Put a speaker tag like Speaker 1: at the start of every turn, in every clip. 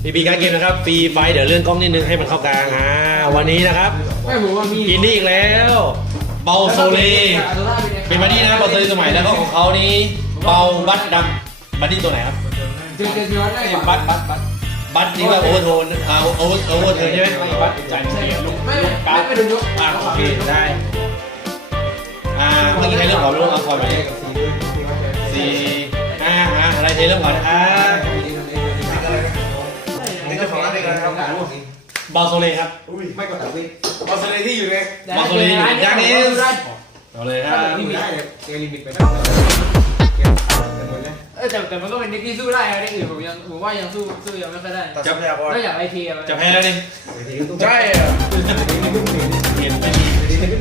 Speaker 1: ปีการเกมนะครับปีไฟเดี๋ยวเลื่อนกล้องนิดนึงให้มันเข้ากลางวันนี้นะครับกินนี่อีกแล้วเบาโซเลเป็นบัดดี้นะเบาโซเลสมัยแล้วก็ของเขานี้เบาบัดดำบัดดี้ตัวไหนครับบัดนี่ว่าโอเวอร์โทนโอเวอร์เทิร์นใช่ไหมบัดจ่ายเงินลุกการ์ดโอเคได้เมื่อกี้ใครเริ่มก่อนลูกเอาก่อนไป4 5อะไรใครเริ่มก่อนนะครับ
Speaker 2: เจ้าของร้านเองนะครับ
Speaker 1: บอลโซเลครับ
Speaker 2: ไม่กดตัดวิบอลโซเลที่อยู่ใน
Speaker 1: บอลโซเลอย่างนี้เอาเลยครับ
Speaker 2: ที่มีได้เกลิมิตไปนะ
Speaker 3: แต่มันก็เป็นเด็กที่สู้ได้อะเด็กอื่นผมว่ายังสู้ยังไม่ค่อยได้ก็อยากไอที
Speaker 1: จะแพ้แล้วนี่
Speaker 2: ใช่อ่ะ
Speaker 1: เห็นไม่ดี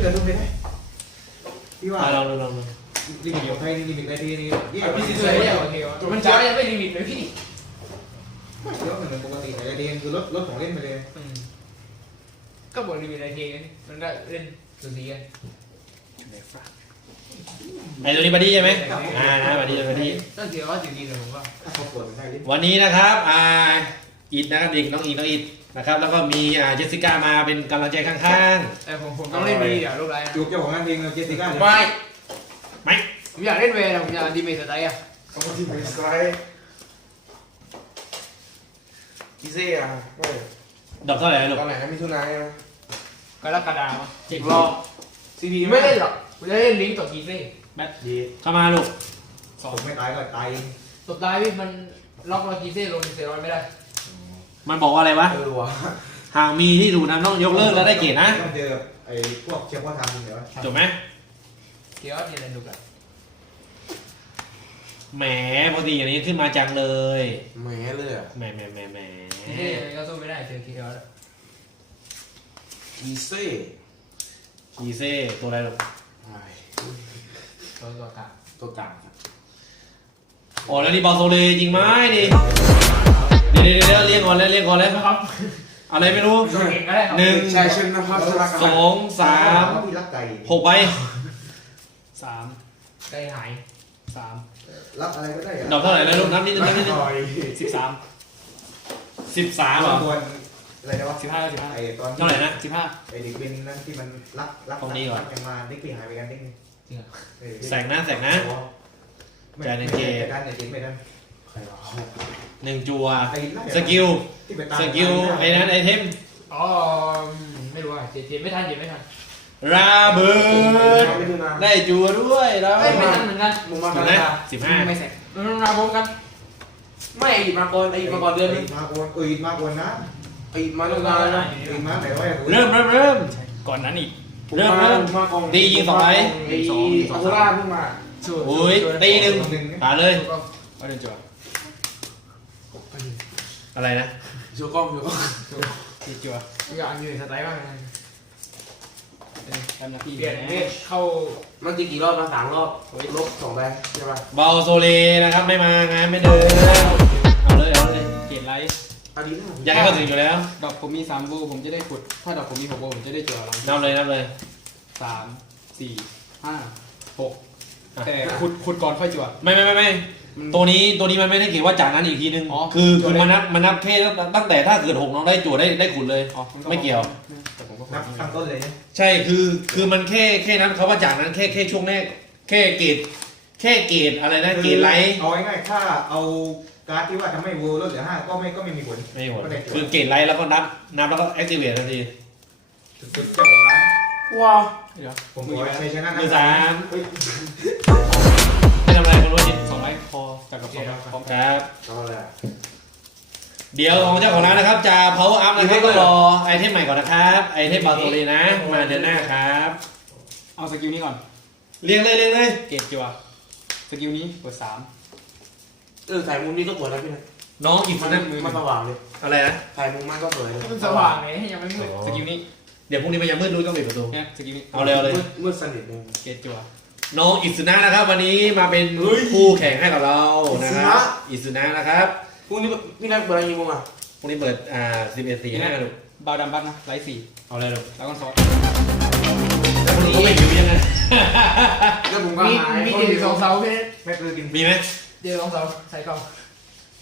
Speaker 2: ที่ว่า
Speaker 1: ลอง
Speaker 2: ลิมิตของไทยลิมิตไอทีนี่
Speaker 3: พี่ซีเลยโอเคมันจะยังไม่ลิมิตเลยพี่
Speaker 2: รถเหมือนปกติแต่ไอทีคือรถของเล่นไปเลย
Speaker 3: ก็บอกลิมิตไอทีกันมันได้เล่นสุดสีกัน
Speaker 1: ไอตัวนี้บัดดี้ใช่ไหมบัดดี้
Speaker 3: ต้องเสียว่าสิ่งดีเลยผมว่า
Speaker 1: วันนี้นะครับอิดนะครับเด็กน้องอิดนะครับแล้วก็มีเจสสิก้ามาเป็นกำลังใจข้าง
Speaker 3: ๆแต่ผมต้องเล่นดีลูกไร
Speaker 2: จูบเจ้าของงานเพลงเจสสิก้า
Speaker 3: ไม่ผมอยากเล่นเวย์ผมอยากดีเมสไตล์
Speaker 2: เอาดีเมสไตล์กิเซ่
Speaker 1: ดอกเท่าไหร่ลูก
Speaker 2: ตอนไหนมิถุนายน
Speaker 3: กรกฎาคม10 รอบซีดีไม่เล่นหรอกผมจะเล่นลิงก์ต่อกีเซ่
Speaker 1: แบทดีเข้ามาลูก
Speaker 2: 2ไม่ตายก็ตาย
Speaker 3: ตบตายพี่มันล็อกกีเซ่ลงเซรอยไม่ได้
Speaker 1: มันบอกว่าอะไรวะหากมีที่ถูกนำต้องยกเลิกแล้วได้เกียรตินะ
Speaker 2: ต้องเจอไอ้พวกเชฟว่าทำเดี๋ยว
Speaker 1: จบไหม
Speaker 3: เดี๋ยวเรียนดูกัน
Speaker 1: แหมพอดีอย่างนี้ขึ้นมาจังเลย
Speaker 2: แหมเลยอ่ะ
Speaker 1: แหม
Speaker 3: กีเซ่ก็สู้ไม่ได้เจอกีเซ่
Speaker 2: กีเซ่
Speaker 1: ตัวอะไรลูก
Speaker 3: ตัวกลาง
Speaker 1: อ๋อแล้วนี่บอลโซเลจริงไหมนี่เดี๋ยวเรียกก่อนเลยครับอะไรไม่รู้1
Speaker 2: ชายชนนะครับ
Speaker 1: 2 3 6ใบ
Speaker 3: 3ไก่หาย
Speaker 2: 3รับอะไรก็ได้
Speaker 1: ดอกเท่าไหร่แล้วลูกนับนิดนึง
Speaker 3: 13
Speaker 1: เหรอ
Speaker 2: อะไรนะวะ
Speaker 3: 15
Speaker 2: ไอ้ตอน
Speaker 1: เท่าไหร่นะ
Speaker 2: 15ไอ้เด็กเป็นนั่นที่มันรัก
Speaker 1: ตรงนี้ก่อน
Speaker 2: ยังมาเด็กปีหายไปกันเด็กนึง
Speaker 3: จริงเหรอ
Speaker 1: แสงนะจานเกต
Speaker 2: การเนี่ยเด็กไม่ได้
Speaker 1: 1 จัวสกิลไอ้นั้นไอเทม
Speaker 3: ไม่รู้อ่ะเจ็บไม่ทัน
Speaker 1: ราเบิร์ดได้จัวด้วยแล้ว
Speaker 3: ไม่ทันเหมือนกัน
Speaker 1: มุมมากันนะ15
Speaker 3: ไม่เสร็จมาพร้อมกันไม่มาก่อนเดือนนึง
Speaker 2: มาก่อนนะ
Speaker 3: มาลงมานะ
Speaker 2: มาไหนวะ
Speaker 1: เริ่ม
Speaker 3: ก่อนนั้นอีก
Speaker 1: เริ่มตียิง2 ใบ
Speaker 3: อัลล่าเพิ่งมา
Speaker 1: อุ้ยตี1หาเลย
Speaker 3: มาเดินจัว
Speaker 1: อะไรนะ
Speaker 3: จัวกล้องตีจัวอยากอยู่ในสไตล์บ้างเปลี่ยนเข้า
Speaker 2: มันตีกี่รอบมา3 รอบลบ2 ใบใช่ป่ะ
Speaker 1: เบาโซเลนะครับไม่มางานไม่เดินเอาเลย
Speaker 3: เกียรติไลท์
Speaker 1: อยากให้เขาถึงอยู่แล้ว
Speaker 3: ดอกผมมี3 โบผมจะได้ขุดถ้าดอกผมมี6 โบผมจะได้จั่ว
Speaker 1: นับเลย
Speaker 3: 3 4 5 6แต่ขุดก่อนค่อยจั่ว
Speaker 1: ไม่ตัวนี้มันไม่ได้เกี่ยวว่าจากนั้นอีกทีนึงคือมันนับแค่ตั้งแต่ถ้าเกิด6น้องได้จั่วได้ขุดเลยไม่เกี่ยว
Speaker 2: นับตั้งต้นเลย
Speaker 1: ใช่คือมันแค่นั้นเขาว่าจากนั้นแค่ช่วงแรกแค่เกรดอะไรนะเกรดไลท์
Speaker 2: เอาง่ายๆถ้าเอาการ์ดที่ว่าทำให้โวลดเหลือ5ก็ไม่มีผล
Speaker 1: คือเกรดไลท์แล้วก็นับแล้วก็แอคทีเวททันที
Speaker 2: สุดเจ้าของร้าน
Speaker 3: ว้าว
Speaker 2: ผมบอกใช้ชนะ
Speaker 1: มือ3ไม่ทำอะไรคนรู้จิต
Speaker 3: 2 ไลท์พอจากกับ2
Speaker 1: พร้อมครับเดี๋ยวของเจ้าของร้านนะครับจะ power up นะครับก็รอไอเทมใหม่ก่อนนะครับไอเทมบาโตเลยนะมาเดือนหน้าครับ
Speaker 3: เอาสกิลนี้ก่อน
Speaker 1: เรียงเลย
Speaker 3: เกรดจั่วสกิลนี้เปิด3
Speaker 2: ถ่ายมุมนี้ก็สวยแล้วพี่
Speaker 1: น้องอีกคนนั้น
Speaker 2: มันสว่างเลย
Speaker 1: อะไรนะ
Speaker 2: ถ่ายมุมมันก็สวยเลย
Speaker 3: มันสว่างไงยังไม่มืดสกิลนี้
Speaker 1: เดี๋ยวพรุ่งนี้มันยังมืดดูต้องปิดประตู
Speaker 3: สกิลนี้
Speaker 1: เอาเลย
Speaker 2: มืดสนิทเลย
Speaker 3: เกรดจั่ว
Speaker 1: น้องอิสุนะนะครับวันนี้มาเป็นผู้แข่งให้กับเรานะครับอิสุนะนะครับ
Speaker 2: พรุ่งนี้พี่นัทเปิดอะไรกี่โมงอ่ะ
Speaker 1: พรุ่งนี้เปิด11:45ลูก
Speaker 3: บาวดำบัตนะไลท์4
Speaker 1: เอาเลยลูก
Speaker 3: แล้วก็ซอส
Speaker 1: แล้วมันก็ไม่อยู่ยังไง
Speaker 3: แล้วผมก็มีเดี๋ยว2 เสาเพชร
Speaker 2: ไม่เคยกิน
Speaker 1: มีไหม
Speaker 3: เดี๋ยว2 เสาใส่กล่อง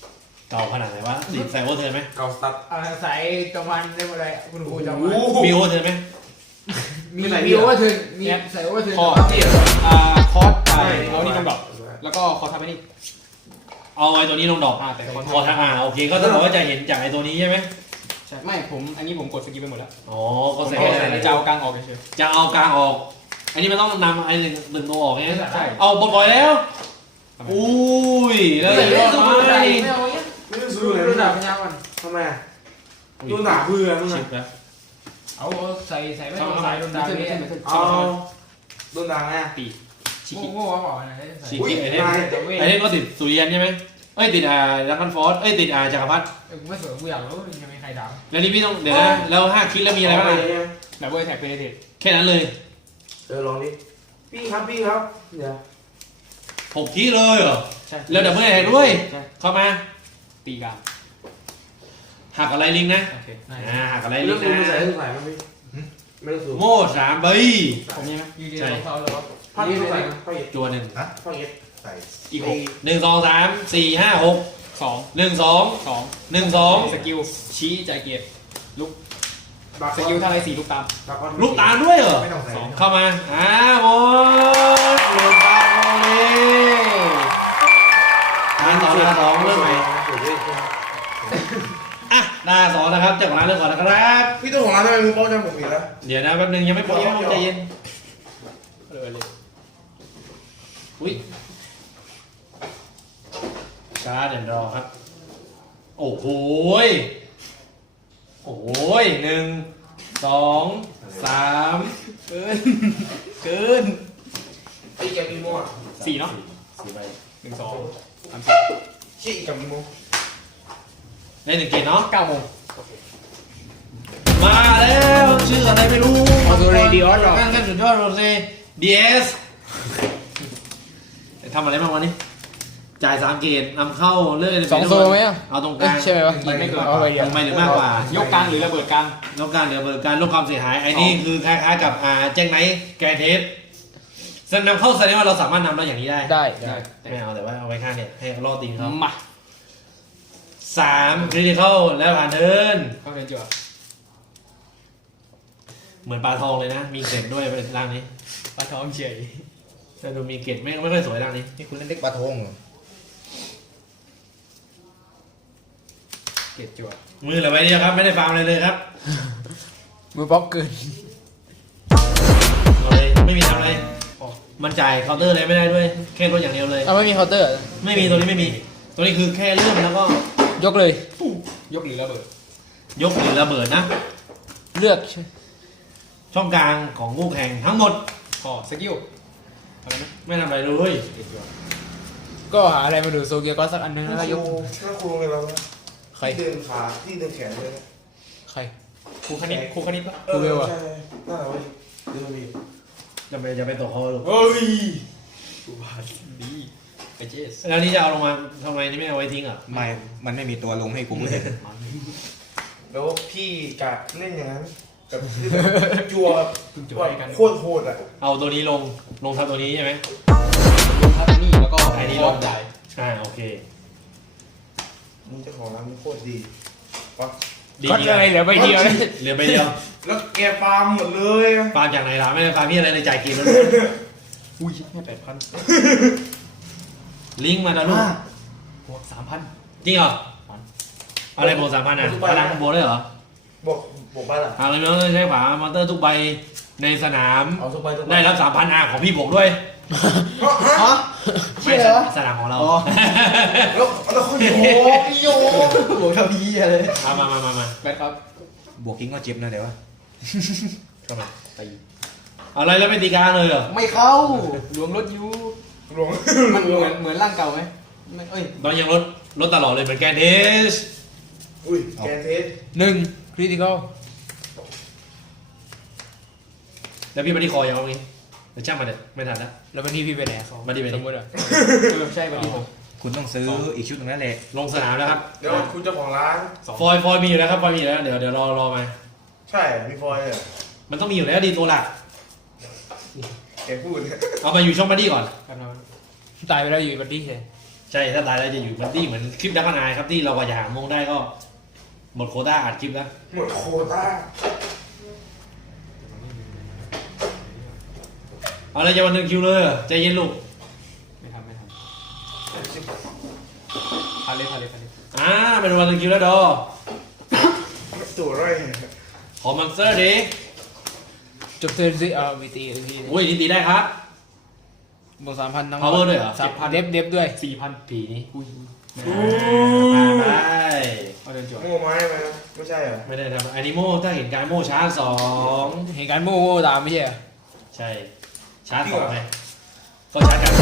Speaker 1: เก่าขนาดไหนวะติดใส่โอเทิร์นไหม
Speaker 2: เก่าสตัด
Speaker 4: ใส่จอมันได้หมดเลยคุณครูจอมัน
Speaker 1: มีโอเทิร์นไหม
Speaker 4: มีโอเวอร์เทิร์นมีใส่โอเวอร์เทิร์น
Speaker 3: คอ
Speaker 4: เปลี่ยน
Speaker 3: คอร์สเอานี่ลงดอกแล้วก็คอร์สทำไปนี่
Speaker 1: เอาไอ้ตัวนี้ลงดอก
Speaker 3: แต่คอร์ส
Speaker 1: คอทักโอเคก็จะบอกว่าจะเห็นจากไอ้ตัวนี้ใช่ไหม
Speaker 3: ใช่ไม่ผมอันนี้ผมกดสกิลไปหมดแล้ว
Speaker 1: อ๋อก็ใส่
Speaker 3: ก็
Speaker 1: แค่
Speaker 3: ใส่
Speaker 1: ไหน
Speaker 3: จะเอากลางออกเฉย
Speaker 1: จะเอากลางออก อันนี้มันต้องนำไอ้หนึ่งตัวออกไง
Speaker 3: ใช่
Speaker 1: เอาปลดปล่อยแล้วอุ้ยแล้ว
Speaker 4: ใส่
Speaker 1: ร
Speaker 4: เล่
Speaker 1: อน ด
Speaker 4: สู้
Speaker 1: ไหม
Speaker 4: ใส่ไม่เอาเนี่ย
Speaker 2: ไม่ต้อง
Speaker 4: ดู
Speaker 2: ซื้อเลย
Speaker 4: ดูดาบปัญญาก่อน
Speaker 2: ทำไมตัวหนาเบื่อมึง
Speaker 1: ชิ
Speaker 2: อ่ะ
Speaker 1: ปแล้ว
Speaker 4: เอาใส่ไม่ต้องใส่โดนดาบ
Speaker 3: ไม่
Speaker 4: เนี่ย
Speaker 3: ใช่ไม่ใช่
Speaker 2: เอาโดนด่าไง
Speaker 3: ตีชิกิ
Speaker 4: โง่ๆบอกนะ
Speaker 1: ชิ
Speaker 2: อุ้ย
Speaker 1: คิไอเทม
Speaker 2: นาย
Speaker 1: ไอเทมก็ติดสุริยันใช่ไหมเอ้ยติดดักกันฟอสเอ้ยติดจักรพรรดิ
Speaker 4: กูไม่สวยกูอยากรู้ยังมีใครด่า
Speaker 1: แล้วนี่พี่ต้องเดี๋ยวนะแล้ว5 คลิกแล้วมีอะไรบ้าง
Speaker 3: ดับเบิลแท็กเพนเทต
Speaker 1: แค่นั้นเลย
Speaker 2: ลองดิพี่ครับเดี๋ยว
Speaker 1: 6 คลิกเลยเหรอ
Speaker 3: ใช่
Speaker 1: แล้วดับเบิลแท็กด้วย
Speaker 3: ใช่
Speaker 1: เข้ามา
Speaker 3: ตีกลาง
Speaker 1: หักอะไรลิงนะ
Speaker 3: โอเค
Speaker 1: หักอะไร
Speaker 2: เรื่
Speaker 1: ลิ
Speaker 2: อง
Speaker 1: ง
Speaker 2: มึง
Speaker 1: นะ
Speaker 2: ใส่ให้ใส่มั้ยพี่ไม่ต้องสูง
Speaker 1: โม่3 ใบ
Speaker 3: ผมนี่ไหม
Speaker 4: ยูดีของเขาเหรอ
Speaker 2: พันต้องใส่พันเอ็ด
Speaker 1: จัวหนึ่ง
Speaker 2: พันเอ็ดใส่
Speaker 3: อีก
Speaker 1: 1 2 3 4 5 6
Speaker 3: 2
Speaker 1: 1 2
Speaker 3: 2
Speaker 1: 1 2
Speaker 3: สกิลชี้ใจเกียร์ลุกสกิลท่าไร4ลุกตาม
Speaker 1: ลูกตาลด้วยเหรอ
Speaker 2: ไม่ต้องใส่
Speaker 1: เข้ามาหมดเริ่มตาโมเลตา2เริ่มใหม่อ่ะตา2นะครับเจ้าของร้านเริ่มก่อนนะครับ
Speaker 2: พี่ตัวของร้านทำไมมือโป้งจังผมอีกแล้ว
Speaker 1: เดี๋ยวนะแป๊บนึงยังไม่พอใจเย็น
Speaker 3: เลย
Speaker 1: อุ้ยการ์ดเดนรอครับ โอ้โหยโอ้โหย1 2 3
Speaker 3: เกิน
Speaker 2: ไอ้แกมีโม่อะ
Speaker 3: 4เนาะ
Speaker 1: 4 ใบ
Speaker 3: 1 2 3
Speaker 2: ชี้อีกกับมีโม่
Speaker 1: ได้1 เกตเนาะ
Speaker 3: 4 9 โมง
Speaker 1: มาแล้วชื่ออะไรไม่รู้
Speaker 4: มาดูเลยดีออสหรอ
Speaker 1: กันสุดยอดโรเซ่ DS ทำอะไรบ้างวันนี้ จ่าย3 เกตนำเข้าเลื่อน
Speaker 4: 2 โซไหมอ่ะ
Speaker 1: เอาตรงกลาง
Speaker 4: ใช่ไหมวะ
Speaker 3: ไม่เกิน
Speaker 4: เอาไปเดียว
Speaker 1: ลงไปหรือมากกว่า
Speaker 3: ยกกลางหรือระเบิดกลาง
Speaker 1: ลดการเหลือเบิกการลดความเสียหายไอ้นี่คือคล้ายๆกับแจ้งไหนแกนเทสซึ่งนำเข้าแสดงว่าเราสามารถนำได้อย่างนี้ได้
Speaker 4: ได้
Speaker 1: ไม่เอาแต่ว่าเอาไว้ข้างเนี่ยให้ล่อตีนเขา
Speaker 3: มา
Speaker 1: 3 คริติคอลแล้วผ่านเทิร์น
Speaker 3: เข้าเรียนจั่ว
Speaker 1: เหมือนปลาทองเลยนะ มีเกล็ดด้วยเป็นร่างนี้
Speaker 3: ปลาทองเฉย
Speaker 1: แต่ดูมีเกล็ดไม่ค่อยสวยร่างนี้
Speaker 2: นี่คุณเล่นเด็กปลาทงเหรอ
Speaker 3: เกตจั่ว
Speaker 1: มือเหลือไว้เดียวครับไม่ได้ฟาร์มอะไรเลยครับ
Speaker 4: มือป๊อกเกิน
Speaker 1: เอาเลยไม่มีทำอะไรมันจ่ายเคาน์เตอร์อะไรไม่ได้ด้วยแค่ลดอย่างเดียวเลย
Speaker 4: เอาไม่มีเคาน์เตอร์
Speaker 1: ไม่มีตัวนี้ไม่มี ตัวนี้คือแค่เลื่อนแล้วก็
Speaker 4: ยกเลย
Speaker 3: ยกหรือระเบิด
Speaker 1: ยกหรือระเบิดนะ
Speaker 4: เลือก
Speaker 1: ช่องกลางของคู่แข่งทั้งหมด
Speaker 3: พอสกิลอะไรนะ
Speaker 1: ไม่ทำอะไรเลย
Speaker 3: เกตจั่ว
Speaker 4: ก็หาอะไรมาดูโซเกียก็สักอันนึงแล้วก็ยก
Speaker 2: ถ้าครูเลยเรา
Speaker 4: ใคร
Speaker 2: ที่เดินขาที่เดินแขนเลย
Speaker 4: ใคร
Speaker 3: ครูคณิตครูคณิตปะ
Speaker 2: ใช่น่าจะไว้เดินมี
Speaker 1: จะไปตกเขาหรอก
Speaker 3: เฮ้ยกูบาดดีไปเจส
Speaker 1: แล้วนี่จะเอาลงมาทำไมนี่ไม่เอาไว้ทิ้งอ่ะ
Speaker 5: ไม่ มันไม่มีตัวลงให้กูเลย
Speaker 2: แล้วพี่กะเล่นอย่างนั้นกับจัว
Speaker 3: จั่ว
Speaker 2: ว่า
Speaker 3: ให้กัน
Speaker 2: โคตรโหดอ่ะ
Speaker 1: เอาตัวนี้ลงทับตัวนี้ใช่ไหม
Speaker 3: ลงทับนี่แล้วก็
Speaker 1: ไอ้นี่
Speaker 3: ล
Speaker 1: ล
Speaker 3: ง
Speaker 1: ง
Speaker 3: จ่าย
Speaker 1: โอเค
Speaker 2: มึงเจ้าของร้านมึงโคตรดีวะ
Speaker 1: ดี
Speaker 4: ก็เลยเหลือใบเดียวเลย
Speaker 1: เหลือไปเดียว
Speaker 2: แล้วแกฟาร์มหมดเลย
Speaker 1: ฟาร์มจากไหนล่ะไม่ได้ฟาร์มพี่อะไรเลยจ่ายกินแล้ว
Speaker 3: อุ้ยแค่8,000
Speaker 1: ลิงก์มาดาลูก
Speaker 3: บวก3,000
Speaker 1: จริงเหรออะไรโบ3,000อ่ะพลังโบได้เหรอ
Speaker 2: บอกบ้านอ่ะ
Speaker 1: อะไรไม่ต้องใช้ขวามอนเตอร์ทุกใบในสนาม
Speaker 2: เอาทุกใบทุกใบ
Speaker 1: ได้รับ 3,000ของพี่บวกด้วย
Speaker 2: ฮะ
Speaker 1: ไม่สนามของเรา
Speaker 2: แล้วเขาโยพี่โย
Speaker 3: บวกเท่านี้เลย
Speaker 1: มา
Speaker 3: แบทครับ
Speaker 5: บวกกิ้งก็เจ็บนะเดี๋ยวว่า
Speaker 1: เข้ามา
Speaker 3: ตี
Speaker 1: อะไรแล้วไม่ตีกลางเลยเหรอ
Speaker 3: ไม่เข้าหลวงรถยู
Speaker 2: หลวง
Speaker 3: มันเหมือนร่างเก่าไหมไม่เอ้ย
Speaker 1: ตอนยังลดตลอดเลยเหมือนแกนเทส
Speaker 2: อุ้ยแกนเทส
Speaker 4: 1 คริติคอล
Speaker 1: แล้วพี่มาที่คอยังเอางี้เดี๋ยวช่างมันเด็ดไม่ทันแล้ว
Speaker 4: แล้ววันนี้พี่ไปไหน
Speaker 1: มาดีไป
Speaker 4: ส
Speaker 1: ดิ
Speaker 4: มมติอ่ะ
Speaker 3: ใช่วันนี้ผม
Speaker 5: คุณต้องซื้ออีกชุดหนึงนั่นแหละ
Speaker 1: ลงสนามแล้วครับ
Speaker 2: เดี๋ยวคุณเจ้าของร้าน
Speaker 1: ฟอยมีอยู่แล้วครับฟอยมีอยู่แล้วเดี๋ยวรอมา
Speaker 2: ใช่มีฟอยล์เลย
Speaker 1: มันต้องมีอยู่แล้วดีตัวหลัก
Speaker 2: แกพูดเนี่ย
Speaker 1: เอามาอยู่ช่องบัดดี้ก่อน
Speaker 3: แป๊บนึง
Speaker 4: ตายไปแล้วอยู่บัดดี้เฉย
Speaker 1: ใช่ถ้าตายแล้วจะอยู่บัดดี้เหมือนคลิปดักนายครับที่เรากว่าจะหาโมงได้ก็หมดโควต้าอัดคลิปแล้ว
Speaker 2: หมดโควต้า
Speaker 1: เอาเลยจะวันหนึ่งคิวเลยใจเย็นลูก
Speaker 3: ไม่ทำพาเลย
Speaker 1: เป็นวันหนึ่งคิวแล้วดอ
Speaker 2: ตัวไร
Speaker 1: ขอมังเซอร์ดิ
Speaker 4: จบเทิร์นสิมีตีอีกที
Speaker 1: อุ้ยนี่ตีได้ครับ
Speaker 4: บวก3,000ทั้ง
Speaker 1: Power ด้วยเหรอ
Speaker 4: เด็บด้วย
Speaker 3: 4,000
Speaker 1: ผีนี้
Speaker 3: อุ้ย
Speaker 1: ไป
Speaker 3: เอาเดินจวด
Speaker 2: โม่ไม้ไหมไม่ใช่เหรอ
Speaker 1: ไม่ได้ทำแอนิโมถ้าเห็นการโมชาร์จ2
Speaker 4: เห็นการโม่ตามไม่ใช่เหรอ
Speaker 1: ใช่ชาร์จ2ไหมก็ชาร์จกัน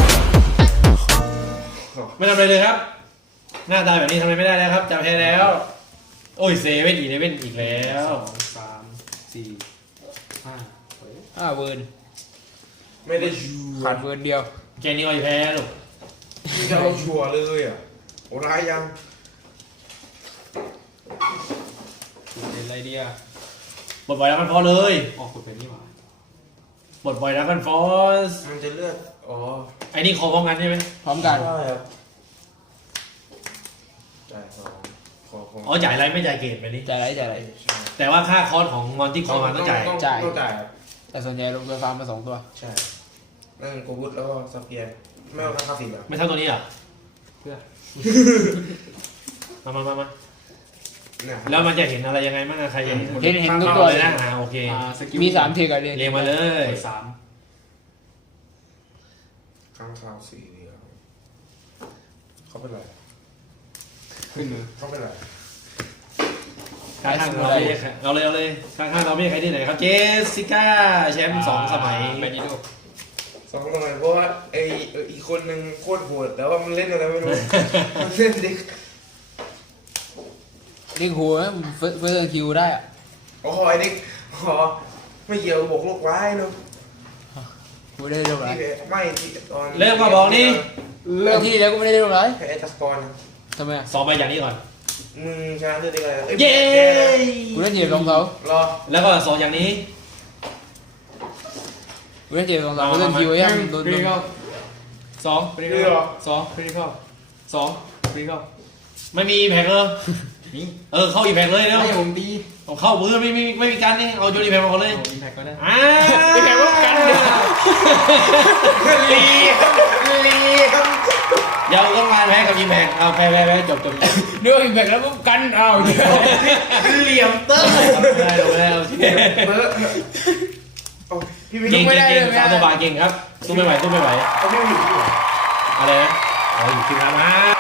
Speaker 1: ไม่ทำอะไรเลยครับ หน้าตาแบบนี้ทำอะไรไม่ได้แล้วครับจำแพ้แล้ว โอ้ยเซเว่นอีเลเว่นอีกแล้ว
Speaker 3: 2 3 4 5
Speaker 4: เวิร์น
Speaker 2: ไม่ได้ชัว
Speaker 4: ขาดเวิร์นเดียว
Speaker 1: แกนี่ก็จะแพ้ลูก
Speaker 2: ที่จะเอาชัวร์เลยอ่ะโอ้ร้ายยัง
Speaker 3: เป็นไรเดีย
Speaker 1: บทบอยรักกันฟอร์เลย
Speaker 3: ออกขุดเป็นนี่หว่า
Speaker 1: บทบอยรักกันฟอร์
Speaker 2: มันจะเลือดอ๋อ
Speaker 1: ไอ้นี่คอพร้อมกันใช่ไหม
Speaker 4: พร้อมกัน
Speaker 2: ใช่ครับจ่ายสองขอ
Speaker 1: อ๋อจ่ายไรไม่จ่ายเกรดไปนี่
Speaker 4: จ่ายอะไร
Speaker 2: ใช่
Speaker 1: แต่ว่าค่าคอร์สของมอนที่คอมาต้องจ่าย
Speaker 2: ต้องจ่ายครับ
Speaker 4: แต่ส่วนใหญ่ลงตัวฟาร์มมา2ตัว
Speaker 2: ใช่นั่นโกบุตแล้วก็สเปียร์ไม่เอาค่าสีแบบ
Speaker 1: ไม่เท่าตัวนี้เหรอ่ะ
Speaker 3: เพื่อ
Speaker 1: มา
Speaker 2: เนี่ย
Speaker 1: แล้วมันจะเห็นอะไรยังไงบ้างอะใครจะเห็น
Speaker 4: เห็นทุกตัว
Speaker 1: เล
Speaker 4: เลย ย
Speaker 1: นะ
Speaker 4: นะ
Speaker 1: โอเค
Speaker 3: สกิล
Speaker 4: มี3เทกันเลย
Speaker 1: เรียงมาเลย
Speaker 3: กด3
Speaker 2: ข้างขาวสีเดียวเขาเป็นไร
Speaker 3: ขึ้นมือ
Speaker 2: เขาเป็นไร
Speaker 1: ข้างๆเราไม่ใช่ใครเอาเลยข้างๆเราไม่ใช่ใครที่ไหนครับเจสสิก้าแชมป์2 สมัย
Speaker 3: แบนดิโด
Speaker 2: สองคนเพราะว่าอีกคนนึงโคตรโหดแต่ว่ามันเล่นอะไรไม่รู้ มันเล่นดิ
Speaker 4: เรียกหัวเฟิร์สคิวได้อะ
Speaker 2: อ๋อไอ้เด็กอ๋อไม่เกี่ยวบวกลูกไว้เนาะ
Speaker 4: กูได้เรื่องอะไร
Speaker 2: ที่ไม่ที่ตอน
Speaker 1: เริ่มมาบอกนี่
Speaker 4: เรื่องที่แล้วก็ไม่ได้เรื่องอะไร
Speaker 2: แพ้ตัสปอนนะ
Speaker 4: ทำไมอะ
Speaker 1: สองใบอย่างนี้ก่อน
Speaker 2: มึงชนะด้วยอะไร
Speaker 1: เย้
Speaker 4: กูเล่นเจ็บ2เสาร
Speaker 2: อ
Speaker 1: แล้วก็2อย่างนี้
Speaker 4: กูเล่นเจ็บ2เสากูเล่นคิวยังโดน
Speaker 3: คริติคอล2คริติคอล2คริติคอล2คริติคอล
Speaker 1: ไม่มีแพ็กเลย
Speaker 3: นี่
Speaker 1: เข้าอีแพ็กเลยแล้ว
Speaker 3: ให้ผมตี
Speaker 1: เอาเข้ามือไม่มีการนี่เอาโยนอีแพ็กมาก่อนเลย
Speaker 3: อิมแพคก็ได้
Speaker 1: อีแพ็กว่ากันเดี๋ยว
Speaker 2: ลีครับ
Speaker 1: อย่าเอาต้องมาแพ้กับอีแพ็กเอาแพ้จบ
Speaker 4: เรื่องอิมแพกแล้วปุ๊บกันอ้าว
Speaker 2: เหลี่ยมเตอร์
Speaker 1: ได้ลงแล้ว
Speaker 2: เบอร์โอ้พี่วิน
Speaker 1: เก่ง
Speaker 4: ไม่ได้เลย
Speaker 1: สามตัวบาเก่งครับสู้ไม่ไหว
Speaker 2: เขาไม่อยู่ที่
Speaker 1: อะไรนะเอาอยู่ที่ครับ